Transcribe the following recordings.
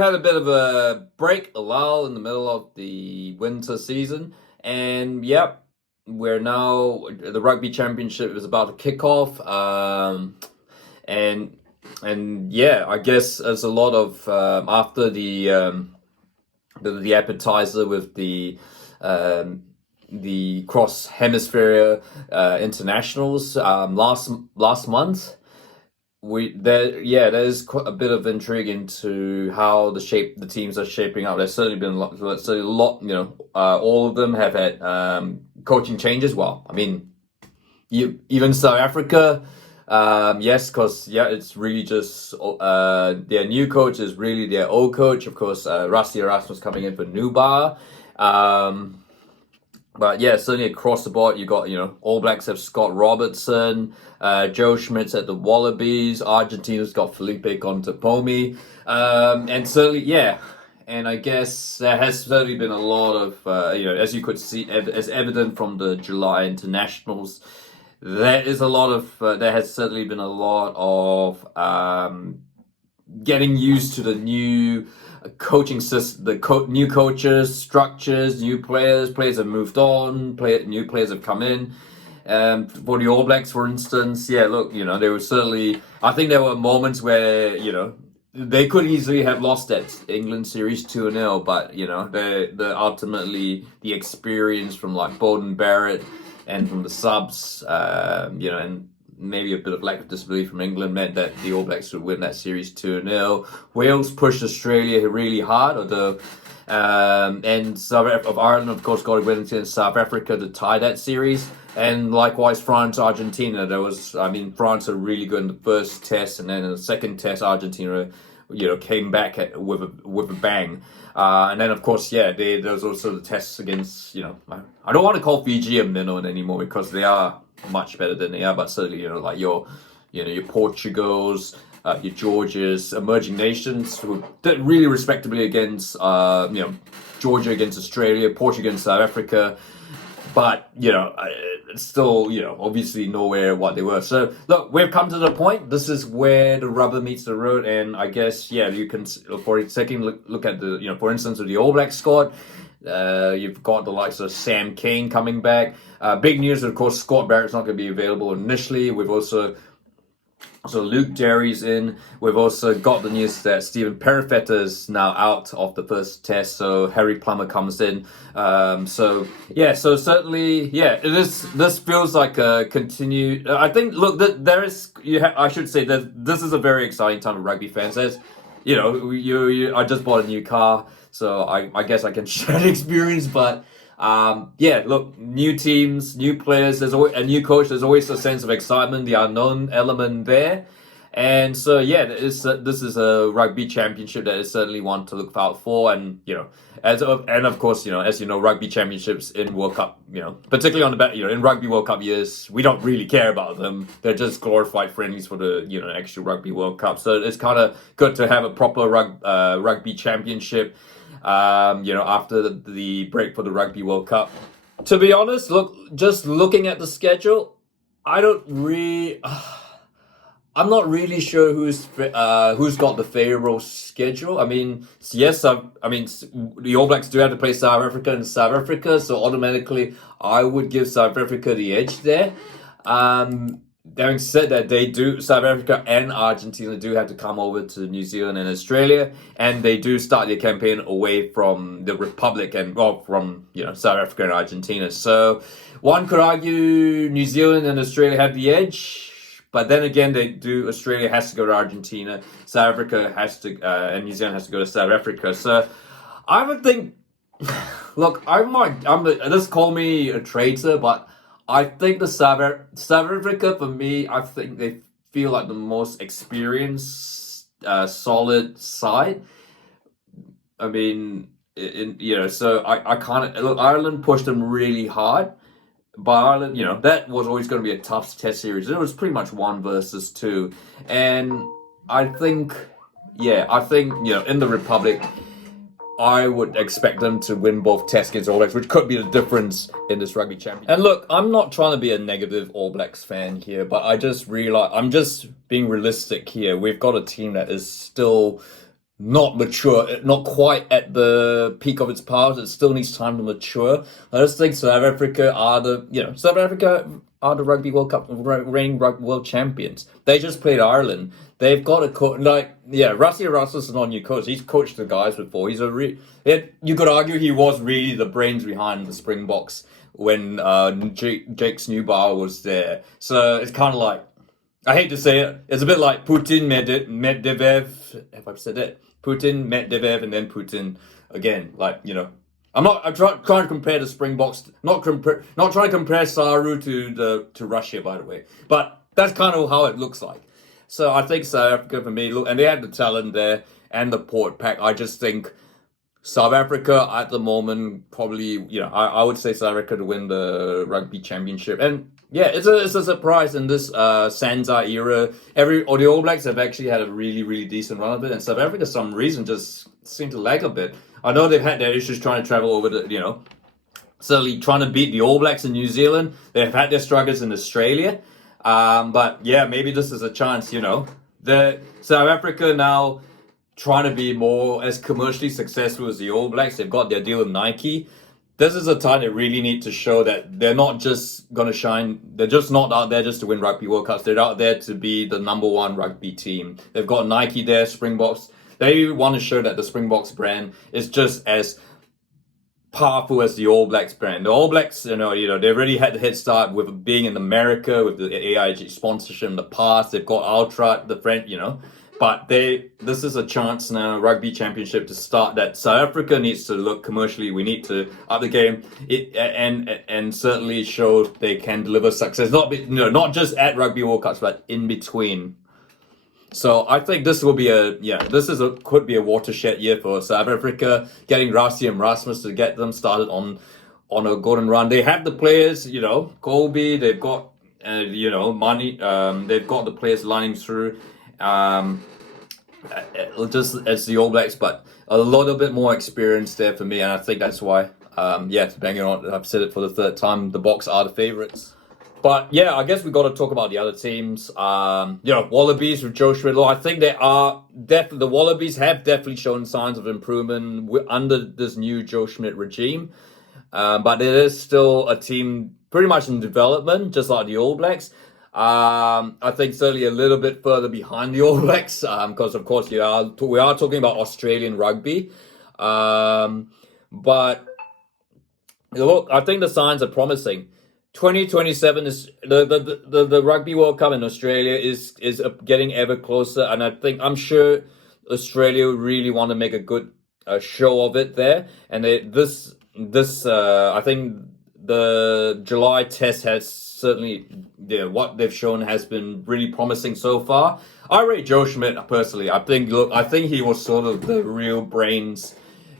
had a bit of a break, a lull in the middle of the winter season, and yep, we're now the Rugby Championship is about to kick off. And yeah, I guess there's a lot of after the appetizer with the cross hemisphere internationals last month. There's quite a bit of intrigue into how the teams are shaping up. There's certainly been a lot, all of them have had coaching changes. Well, I mean, even South Africa, yes, because it's really just their new coach is really their old coach. Of course, Rassie Erasmus coming in for Nubar. But yeah, certainly across the board, you got, All Blacks have Scott Robertson, Joe Schmidt's at the Wallabies, Argentina's got Felipe Contepomi, and certainly, yeah, and I guess there has certainly been a lot of, as you could see, as evident from the July internationals, there has certainly been a lot of getting used to the new coaching system, new coaches, structures, new players have moved on, new players have come in. For the All Blacks, for instance, there were certainly, I think there were moments where, they could easily have lost that England series 2-0, but, the ultimately, the experience from like Beauden Barrett and from the subs, and maybe a bit of lack of disbelief from England meant that the All Blacks would win that series 2-0. Wales pushed Australia really hard, although and Ireland, of course, got a win against South Africa to tie that series. And likewise, France, Argentina. France are really good in the first test, and then in the second test, Argentina, came back with a bang. And then, of course, there was also the tests against, I don't want to call Fiji a minnow anymore because they are much better than they are, but certainly, like your Portugals, your Georgias, emerging nations who did really respectably against, Georgia against Australia, Portugal against South Africa, but, still, obviously nowhere what they were. So, look, we've come to the point. This is where the rubber meets the road, and I guess, you can, for a second, look at the, for instance, with the All Black squad. You've got the likes of Sam Cane coming back. Big news, of course, Scott Barrett's not going to be available initially. We've also Luke Derry's in. We've also got the news that Stephen Perifetta is now out of the first test, so Harry Plummer comes in. So certainly, it is. This feels like a continued. I think. Look, there is. I should say that this is a very exciting time for rugby fans. As I just bought a new car, so I guess I can share the experience, but. Look, new teams, new players, there's always a new coach, there's always a sense of excitement, the unknown element there. And so, this is a rugby championship that is certainly one to look out for. And, of course, as you know, rugby championships in World Cup, particularly on the in Rugby World Cup years, we don't really care about them. They're just glorified friendlies for the, actual Rugby World Cup. So it's kind of good to have a proper rugby championship. After the break for the Rugby World Cup. To be honest, just looking at the schedule, I'm not really sure who's got the favorable schedule. I mean, yes, the All Blacks do have to play South Africa and South Africa, so automatically I would give South Africa the edge there. Having said that, South Africa and Argentina do have to come over to New Zealand and Australia, and they do start their campaign away from the Republic and, from, South Africa and Argentina. So one could argue New Zealand and Australia have the edge, but then again, Australia has to go to Argentina, South Africa has to, and New Zealand has to go to South Africa. So I would think, look, just call me a traitor, but I think the South Africa, for me, I think they feel like the most experienced, solid side. I mean, so I kind of, look, Ireland pushed them really hard, but Ireland, that was always going to be a tough test series. It was pretty much 1 versus 2. And I think, in the Republic, I would expect them to win both tests against All Blacks, which could be the difference in this rugby championship. And look, I'm not trying to be a negative All Blacks fan here, but I just realize I'm just being realistic here. We've got a team that is still not mature, not quite at the peak of its powers. It still needs time to mature. I just think South Africa are the Rugby World Cup reigning world champions. They just played Ireland. They've got a coach Rassie Erasmus is not a new coach. He's coached the guys before. You could argue he was really the brains behind the Springboks when Jake Snewbauer was there. So it's kind of like, I hate to say it, it's a bit like Putin, Medvedev, if I've said it, Putin, Medvedev, and then Putin again. I'm trying to compare the Springboks, not trying to compare Saru to Russia, by the way, but that's kind of how it looks like. So I think South Africa for me, look, and they had the talent there and the port pack. I just think South Africa at the moment probably, I would say South Africa to win the Rugby Championship. And yeah, it's a surprise in this Sansa era. The All Blacks have actually had a really, really decent run of it, and South Africa, for some reason, just seem to lag a bit. I know they've had their issues trying to travel over certainly trying to beat the All Blacks in New Zealand. They've had their struggles in Australia. But yeah, maybe this is a chance, The South Africa now trying to be more as commercially successful as the All Blacks. They've got their deal with Nike. This is a time they really need to show that they're not just going to shine. They're just not out there just to win Rugby World Cups. They're out there to be the number one rugby team. They've got Nike there, Springboks. They want to show that the Springboks brand is just as powerful as the All Blacks brand. The All Blacks, they already had the head start with being in America with the AIG sponsorship in the past. They've got Ultra, the French, But this is a chance now, Rugby Championship, to start that. South Africa needs to look commercially. We need to up the game and certainly show they can deliver success. Not just at Rugby World Cups, but in between. So I think this will be could be a watershed year for South Africa, getting Rassie and Rasmus to get them started on a golden run. They have the players, Colby. They've got money. They've got the players lining through. Just as the All Blacks, but a little bit more experience there for me, and I think that's why. To bang it on, I've said it for the third time. The Boks are the favourites. But yeah, I guess we got to talk about the other teams. Wallabies with Joe Schmidt. I think they are the Wallabies have definitely shown signs of improvement under this new Joe Schmidt regime. But it is still a team pretty much in development, just like the All Blacks. I think certainly a little bit further behind the All Blacks, because of course we are talking about Australian rugby. But look, I think the signs are promising. 2027 is the Rugby World Cup in Australia is getting ever closer, and I'm sure Australia really want to make a good show of it there. And I think the July test has certainly what they've shown has been really promising so far. I rate Joe Schmidt personally. I think he was sort of the real brains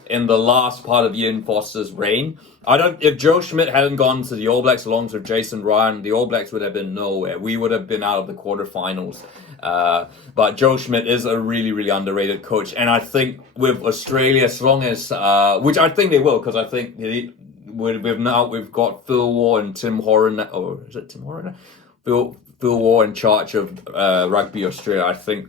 in the last part of Ian Foster's reign. If Joe Schmidt hadn't gone to the All Blacks along with Jason Ryan, the All Blacks would have been nowhere. We would have been out of the quarterfinals. But Joe Schmidt is a really, really underrated coach. And I think with Australia, as long as, which I think they will, because I think we've got Phil Waugh and Tim Horan, or is it Tim Horan? Phil Waugh in charge of Rugby Australia. I think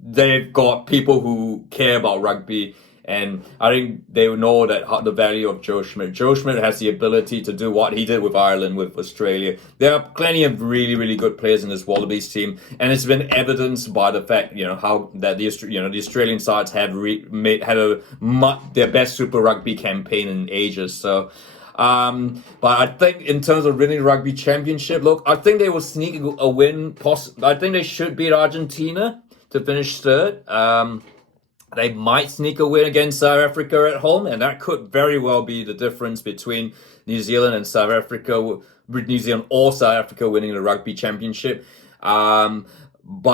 they've got people who care about rugby, and I think they know that the value of Joe Schmidt. Joe Schmidt has the ability to do what he did with Ireland, with Australia. There are plenty of really, really good players in this Wallabies team, and it's been evidenced by the fact, how that the Australian sides have their best Super Rugby campaign in ages. So. But I think in terms of winning the Rugby Championship, look, I think they will sneak a win. I think they should beat Argentina to finish third. They might sneak a win against South Africa at home, and that could very well be the difference between New Zealand and South Africa, with New Zealand or South Africa winning the Rugby Championship. But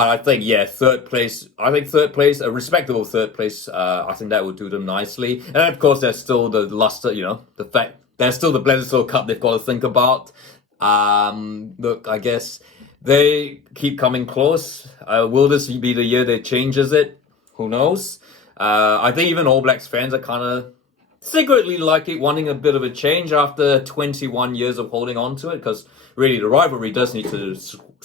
I think, third place, a respectable third place, I think that would do them nicely. And of course, there's still the luster, the fact there's still the Bledisloe Cup they've got to think about. Look, I guess they keep coming close. Will this be the year that changes it? Who knows? I think even All Blacks fans are kind of secretly wanting a bit of a change after 21 years of holding on to it, because really the rivalry does need to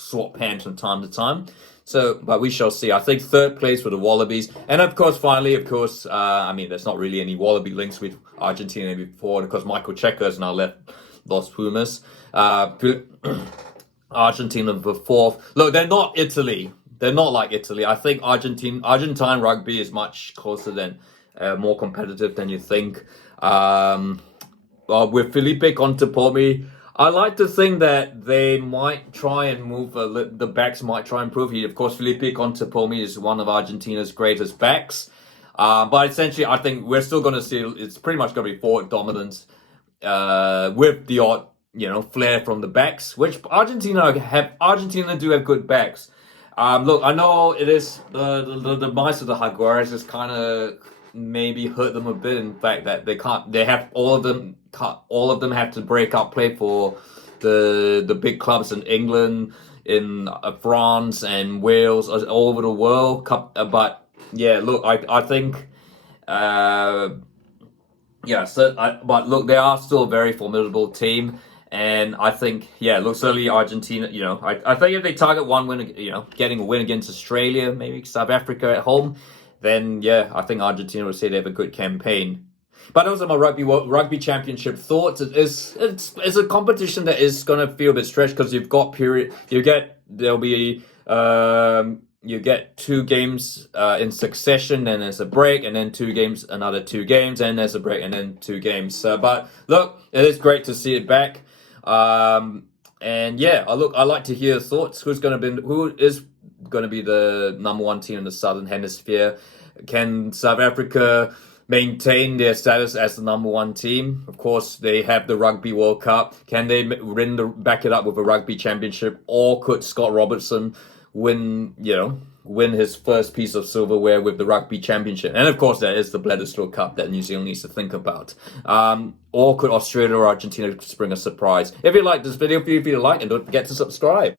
swap hands from time to time. So, but we shall see. I think third place for the Wallabies. And of course, finally, I mean, there's not really any Wallaby links with Argentina before because Michael Cheika has now left Los Pumas. Argentina for fourth. Look, they're not Italy. They're not like Italy. I think Argentine rugby is much closer than, more competitive than you think. With Felipe Contepomi, I like to think that they might try and move, the backs might try and improve. Of course, Felipe Contepomi is one of Argentina's greatest backs. But essentially, I think we're still going to see, it's pretty much going to be forward dominance, with the odd, flair from the backs, which Argentina do have good backs. Look, I know it is the demise of the Jaguares is kind of maybe hurt them a bit. In fact, that they have all of them have to break up play for the big clubs in England, in France and Wales, all over the world. But yeah, look, I think. But look, they are still a very formidable team. And I think, certainly Argentina, I think if they target one win, getting a win against Australia, maybe South Africa at home, then, I think Argentina will say they have a good campaign. But also my Rugby Championship thoughts, it's a competition that is going to feel a bit stretched because you get 2 games in succession, then there's a break, and then 2 games, another 2 games, and there's a break, and then 2 games. But look, it is great to see it back. I like to hear thoughts. Who is going to be the number 1 team in the Southern Hemisphere? Can South Africa maintain their status as the number 1 team? Of course, they have the Rugby World Cup. Can they back it up with a Rugby Championship, or could Scott Robertson win his first piece of silverware with the Rugby Championship? And of course, there is the Bledisloe Cup that New Zealand needs to think about. Or could Australia or Argentina bring a surprise? If you like this video, feel free to like and don't forget to subscribe.